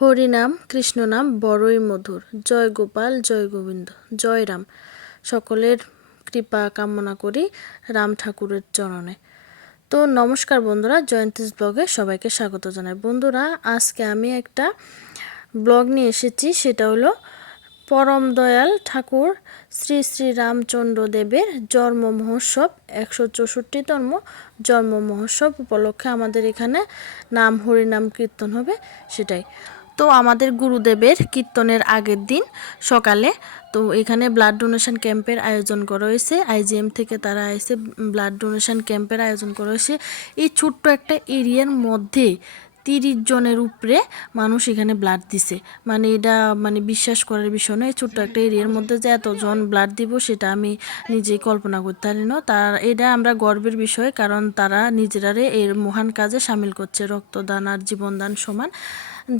হরিনাম কৃষ্ণ নাম বড়ই মধুর, জয় গোপাল জয় গোবিন্দ জয় রাম। সকলের কৃপা কামনা করি রাম ঠাকুরের চরণে। তো নমস্কার বন্ধুরা, জয়ন্তীস ব্লগে সবাইকে স্বাগত জানাই। বন্ধুরা, আজকে আমি একটা ব্লগ নিয়ে এসেছি, সেটা হলো পরম দয়াল ঠাকুর শ্রী শ্রী রামচন্দ্র দেবের জন্ম মহোৎসব, 164তম জন্ম মহোৎসব উপলক্ষে আমাদের এখানে নাম হরিনাম কীর্তন হবে, সেটাই। তো আমাদের গুরুদেবের কীর্তনের আগের দিন সকালে তো এখানে ব্লাড ডোনেশন ক্যাম্পের আয়োজন করা হয়েছে। আইজিএম থেকে তারা এসে ব্লাড ডোনেশন ক্যাম্পের আয়োজন করা হয়েছে। এই ছোট্ট একটা এরিয়ার মধ্যে 30 জনের উপরে মানুষ এখানে ব্লাড দিছে। মানে এটা বিশ্বাস করার বিষয় নয়, ছোট্ট একটা এরিয়ার মধ্যে যে এতজন ব্লাড দিব সেটা আমি নিজেই কল্পনা করতে পারি না। এটা আমরা গর্বের বিষয়, কারণ তারা নিজেরারে এর মহান কাজে সামিল করছে। রক্তদান আর জীবনদান সমান।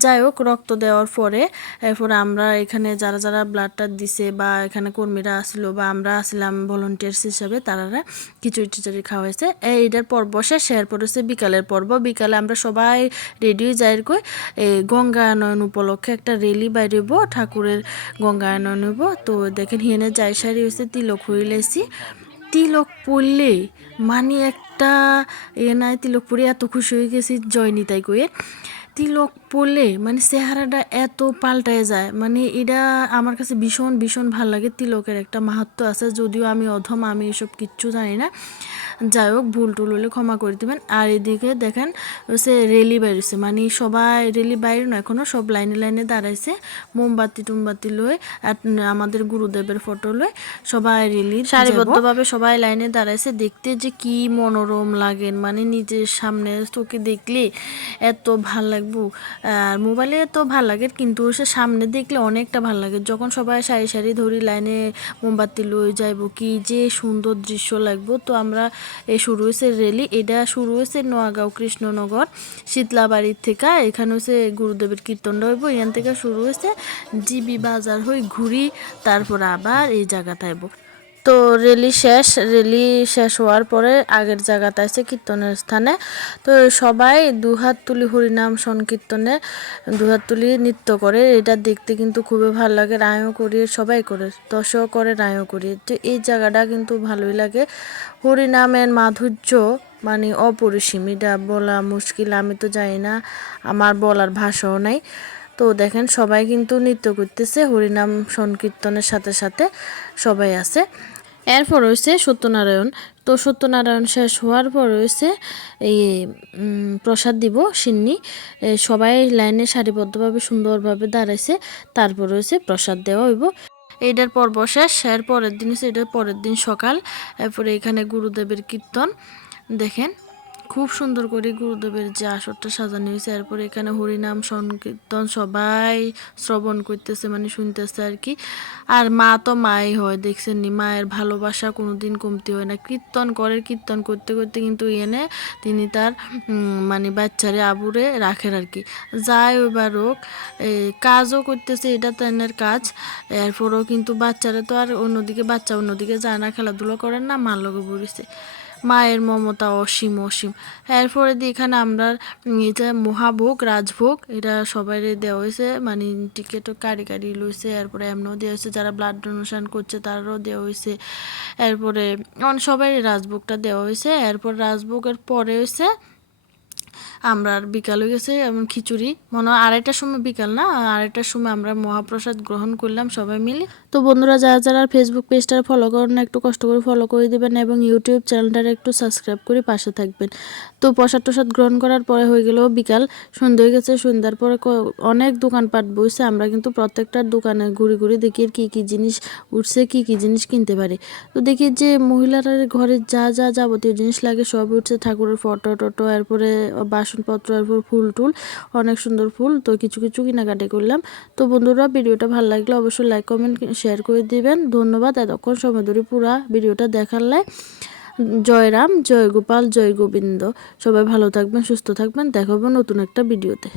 যাই হোক, রক্ত দেওয়ার পরে এরপরে আমরা এখানে যারা যারা ব্লাডটা দিছে বা এখানে কর্মীরা আসলো বা আমরা আসলাম ভলান্টিয়ার্স হিসাবে, তারা খিচুড়ি টিচুড়ি খাওয়া হয়েছে। এইটার পর্ব শেষ। এরপর হচ্ছে বিকালের পর্ব। বিকালে আমরা সবাই রেডি হয়ে যাই কই গঙ্গায়নয়ন উপলক্ষে একটা রেলি বাইরেব, ঠাকুরের গঙ্গায়নয়ন হইব। তো দেখেন হিয়েনে যাই সারি হয়েছে, তিলক হইলেছি। তিলক পড়লে মানে একটা নাই, তিলক পরে এত খুশি হয়ে গেছি জয় নিতাই কয়ে। তিলক পরলে মানে চেহারাটা এত পাল্টায় যায়, মানে এটা আমার কাছে ভীষণ ভীষণ ভালো লাগে। তিলকের একটা মাহাত্ম্য আছে, যদিও আমি অধম, আমি এসব কিচ্ছু জানি না। যাই হোক, ভুল টুল হলে ক্ষমা করে দেবেন। আর এদিকে দেখেন সে রেলি বাইরেছে, মানে সবাই রেলি বাইরে না, এখনও সব লাইনে লাইনে দাঁড়াইছে মোমবাতি টুমবাতি লয়ে আর আমাদের গুরুদেবের ফটো লয়ে সবাই রেলি সারিবদ্ধভাবে সবাই লাইনে দাঁড়াইছে। দেখতে যে কি মনোরম লাগেন, মানে নিজের সামনে চোখে দেখলে এত ভাল লাগবো। আর মোবাইলে তো ভাল লাগে, কিন্তু সে সামনে দেখলে অনেকটা ভাল লাগে। যখন সবাই সারি সারি ধরি লাইনে মোমবাতি লয়ে যাইব, কি যে সুন্দর দৃশ্য লাগবো। তো আমরা শুরু হয়েছে রেলি। এটা শুরু হয়েছে নোয়াগাঁও কৃষ্ণনগর শীতলাবাড়ির থেকে। এখানে হচ্ছে গুরুদেবের কীর্তনটা হইব, এখান থেকে শুরু হয়েছে জিবি বাজার হয়ে ঘুরি, তারপর আবার এই জায়গাতে আইব। তো রেলি শেষ হওয়ার পরে আগের জায়গাতে আছে কীর্তনের স্থানে। তো সবাই দুহাত তুলি হরিনাম সংকীর্তনে দুহাত তুলি নৃত্য করে। এটা দেখতে কিন্তু খুবই ভালো লাগে। রায়ও করি, সবাই করে, দশও করে, রায়ও করি। তো এই জায়গাটা কিন্তু ভালোই লাগে। হরিনামের মাধুর্য মানে অপরিসীম, এটা বলা মুশকিল। আমি তো জানি না, আমার বলার ভাষাও নাই। তো দেখেন সবাই কিন্তু নৃত্য করতেছে হরিনাম সংকীর্তনের সাথে সাথে সবাই আছে। এরপর হয়েছে সত্যনারায়ণ। তো সত্যনারায়ণ শেষ হওয়ার পর হয়েছে এই প্রসাদ দিব সিন্নি। সবাই লাইনে সারিবদ্ধভাবে সুন্দরভাবে দাঁড়াইছে, তারপর হয়েছে প্রসাদ দেওয়া হইব। এইটার পর্ব শেষ। এর পরের দিন হচ্ছে এটার পরের দিন সকাল। এরপরে এখানে গুরুদেবের কীর্তন দেখেন খুব সুন্দর করে গুরুদেবের যে আসরটা সাজানো হয়েছে। এরপরে এখানে হরিনাম সংকীর্তন সবাই শ্রবণ করতেছে, মানে শুনতেছে আর কি। আর মা তো মাই হয়, দেখছেন নি, মায়ের ভালোবাসা কোনোদিন কমতি হয় না। কীর্তন করে, কীর্তন করতে করতে কিন্তু এনে তিনি তার মানে বাচ্চারে আবুরে রাখেন আর কি। যাই এবার হোক, কাজও করতেছে, এটা তার কাজ। এরপরেও কিন্তু বাচ্চারা তো আর অন্যদিকে যায় না, খেলাধুলা করেন না, মার লগে পড়েছে। মায়ের মমতা অসীম অসীম। এরপরে এখানে আমরা এটা মহাভোগ রাজভোগ এটা সবাই দেওয়া হয়েছে, মানে টিকিটও কারি লইছে। এরপরে এমনও দেওয়া হয়েছে যারা ব্লাড ডোনেশন করছে তারাও দেওয়া হয়েছে। এরপরে সবাই রাজভোগটা দেওয়া হয়েছে। এরপর রাজভোগের পরে হয়েছে আমরা বিকাল হয়ে গেছে, এমন খিচুড়ি মনে হয় 2:30টার সময়, বিকাল না 2:30টার সময় আমরা মহাপ্রসাদ গ্রহণ করলাম সবাই মিলে। তো বন্ধুরা, যারা যারা ফেসবুক পেজটা ফলো করেন না, একটু কষ্ট করে ফলো করে দেবেন এবং ইউটিউব চ্যানেলটা একটু সাবস্ক্রাইব করে পাশে থাকবেন। তো প্রসাদ টসাদ গ্রহণ করার পরে হয়ে গেল বিকাল, সন্ধ্যা হয়ে গেছে। সন্ধ্যার পরে অনেক দোকানপাট বসছে। আমরা কিন্তু প্রত্যেকটা দোকানে ঘুরে ঘুরে দেখি কী কী জিনিস উঠছে, কী কী জিনিস কিনতে পারি। তো দেখি যে মহিলারা ঘরে যা যা যাবতীয় জিনিস লাগে সব উঠছে, ঠাকুরের ফটো টটো, এরপরে বাসনপত্র, এরপর ফুল টুল, অনেক সুন্দর ফুল। তো কিছু কিছু কেনাকাটি করলাম। তো বন্ধুরা, ভিডিওটা ভালো লাগলে অবশ্যই লাইক কমেন্ট শেয়ার করে দিবেন। ধন্যবাদ এতক্ষণ সময় ধরে পুরা ভিডিওটা দেখার লাই। জয় রাম, জয় গোপাল, জয় গোবিন্দ। সবাই ভালো থাকবেন, সুস্থ থাকবেন। দেখা হবে নতুন একটা ভিডিওতে।